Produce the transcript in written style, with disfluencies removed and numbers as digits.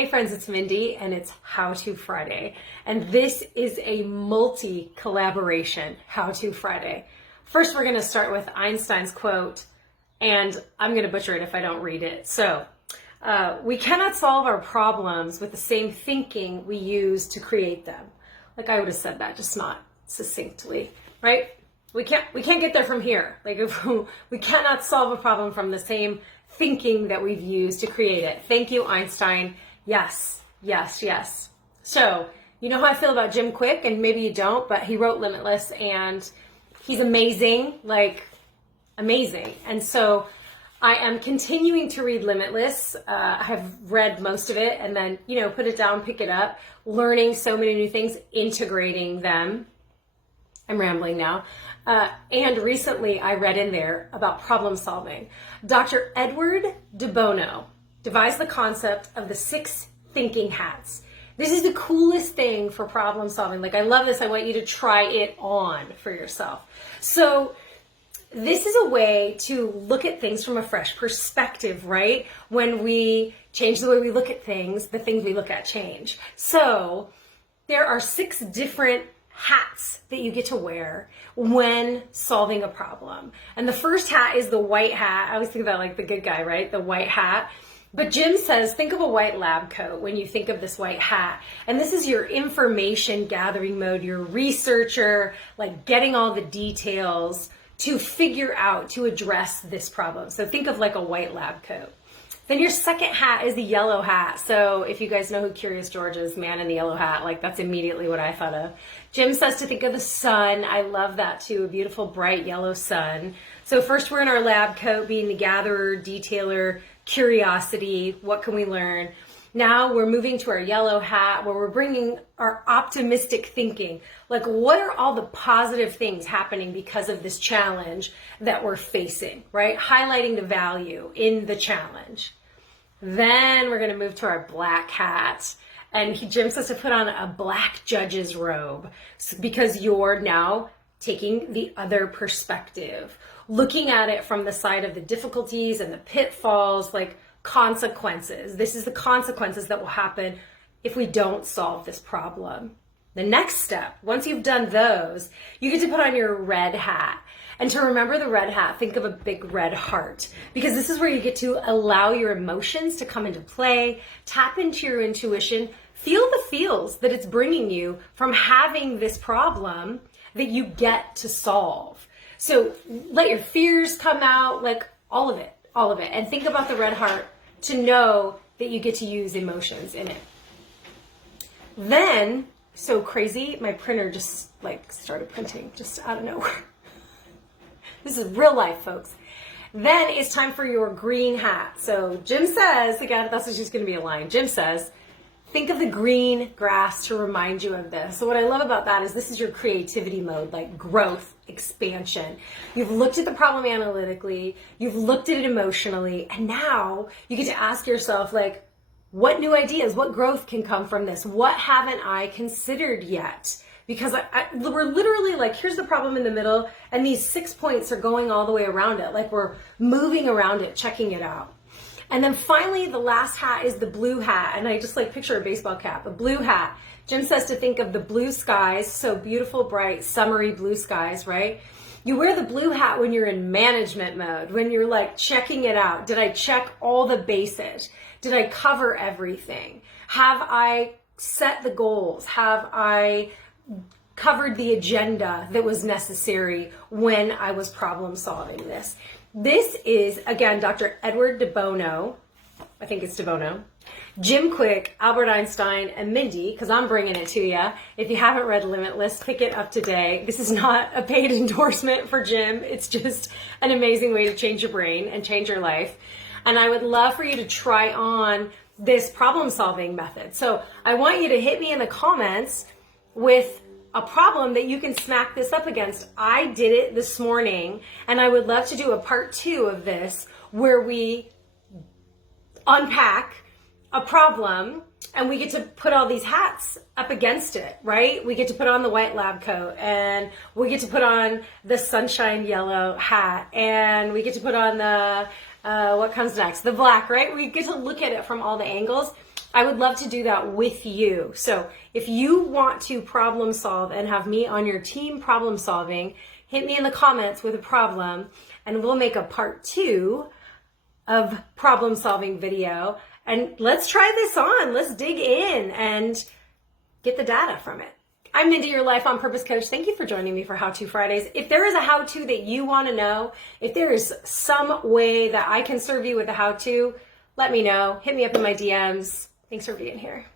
Hey friends, it's Mindy and it's How To Friday. And this is a multi-collaboration How To Friday. First, we're gonna start with Einstein's quote, and I'm gonna butcher it if I don't read it. So, we cannot solve our problems with the same thinking we use to create them. Like I would have said that, just not succinctly, right? We can't get there from here. Like if we cannot solve a problem from the same thinking that we've used to create it. Thank you, Einstein. Yes, yes, yes. So, you know how I feel about Jim Quick, and maybe you don't, but he wrote Limitless and he's amazing, like amazing. And so I am continuing to read Limitless. I have read most of it and then, put it down, pick it up, learning so many new things, integrating them. I'm rambling now. And recently I read in there about problem solving. Dr. Edward DeBono devised the concept of the 6 thinking hats. This is the coolest thing for problem solving. Like, I love this. I want you to try it on for yourself. So this is a way to look at things from a fresh perspective, right? When we change the way we look at things, the things we look at change. So there are 6 different hats that you get to wear when solving a problem. And the first hat is the white hat. I always think about like the good guy, right? The white hat. But Jim says, think of a white lab coat when you think of this white hat. And this is your information gathering mode, your researcher, like getting all the details to figure out, to address this problem. So think of like a white lab coat. Then your second hat is the yellow hat. So if you guys know who Curious George is, man in the yellow hat, like that's immediately what I thought of. Jim says to think of the sun. I love that too, a beautiful bright yellow sun. So first we're in our lab coat, being the gatherer, detailer, curiosity, what can we learn? Now we're moving to our yellow hat where we're bringing our optimistic thinking. Like, what are all the positive things happening because of this challenge that we're facing, right? Highlighting the value in the challenge. Then we're going to move to our black hat. And Jim says to put on a black judge's robe because you're now taking the other perspective, looking at it from the side of the difficulties and the pitfalls, like consequences. This is the consequences that will happen if we don't solve this problem. The next step, once you've done those, you get to put on your red hat. And to remember the red hat, think of a big red heart, because this is where you get to allow your emotions to come into play, tap into your intuition, feel the feels that it's bringing you from having this problem that you get to solve. So let your fears come out, like all of it. And think about the red heart to know that you get to use emotions in it. Then, so crazy, my printer just like started printing just out of nowhere. This is real life, folks. Then it's time for your green hat. So Jim says, again, that's just going to be a line. Jim says, think of the green grass to remind you of this. So what I love about that is this is your creativity mode, like growth, expansion. You've looked at the problem analytically, you've looked at it emotionally, and now you get to ask yourself, like, what new ideas, what growth can come from this? What haven't I considered yet? Because we're literally like, here's the problem in the middle, and these 6 points are going all the way around it. Like we're moving around it, checking it out. And then finally, the last hat is the blue hat. And I just like picture a baseball cap, a blue hat. Jim says to think of the blue skies, so beautiful, bright, summery blue skies, right? You wear the blue hat when you're in management mode, when you're like checking it out. Did I check all the bases? Did I cover everything? Have I set the goals? Have I covered the agenda that was necessary when I was problem solving this? This is, again, Dr. Edward DeBono, I think it's DeBono, Jim Quick, Albert Einstein, and Mindy, because I'm bringing it to you. If you haven't read Limitless, pick it up today. This is not a paid endorsement for Jim. It's just an amazing way to change your brain and change your life. And I would love for you to try on this problem-solving method. So I want you to hit me in the comments with a problem that you can smack this up against. I did it this morning, and I would love to do a part 2 of this where we unpack a problem and we get to put all these hats up against it, right? We get to put on the white lab coat, and we get to put on the sunshine yellow hat, and we get to put on the, what comes next? The black, right? We get to look at it from all the angles. I would love to do that with you. So if you want to problem solve and have me on your team problem solving, hit me in the comments with a problem and we'll make a part 2 of problem solving video. And let's try this on. Let's dig in and get the data from it. I'm Mindy, your Life on Purpose coach. Thank you for joining me for How To Fridays. If there is a how-to that you want to know, if there is some way that I can serve you with a how-to, let me know. Hit me up in my DMs. Thanks for being here.